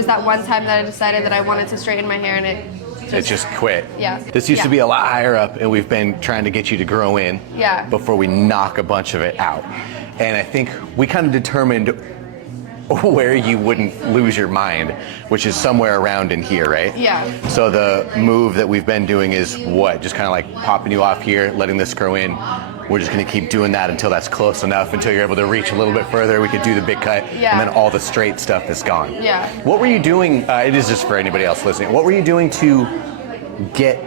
was that one time that I decided that I wanted to straighten my hair and it just quit. Yeah. This used to be a lot higher up, and we've been trying to get you to grow in before we knock a bunch of it out. And I think we kind of determined where you wouldn't lose your mind, which is somewhere around in here, right? Yeah. So the move that we've been doing is what? Just kind of like popping you off here, letting this grow in. We're just gonna keep doing that until that's close enough, until you're able to reach a little bit further. We could do the big cut, and then all the straight stuff is gone. Yeah. What were you doing, it is just for anybody else listening, what were you doing to get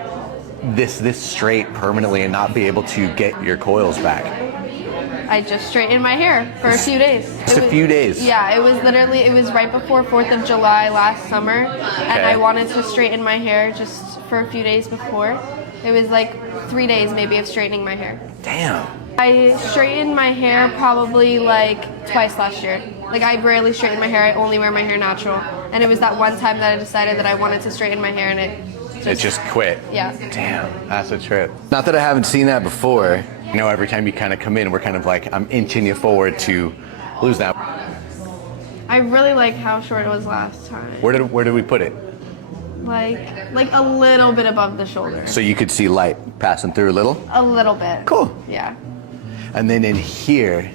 this straight permanently and not be able to get your coils back? I just straightened my hair for a few days. Just a few days? Yeah, it was right before 4th of July last summer, and I wanted to straighten my hair just for a few days before. It was like 3 days maybe of straightening my hair. Damn. I straightened my hair probably like twice last year. Like I rarely straighten my hair, I only wear my hair natural. And it was that one time that I decided that I wanted to straighten my hair and it just quit. Yeah. Damn, that's a trip. Not that I haven't seen that before. You know, every time you kind of come in, we're kind of like, I'm inching you forward to lose that. I really like how short it was last time. Where did we put it? Like a little bit above the shoulder. So you could see light passing through a little? A little bit. Cool. Yeah. And then in here,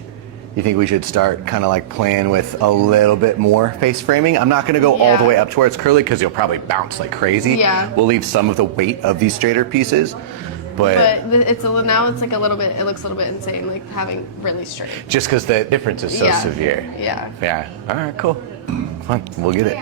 you think we should start kind of like playing with a little bit more face framing? I'm not going to go all the way up to where it's curly because you'll probably bounce like crazy. Yeah. We'll leave some of the weight of these straighter pieces. But now it's like a little bit, it looks a little bit insane, like having really straight. Just because the difference is so severe. Yeah. Yeah. All right, cool. Fun. We'll get it.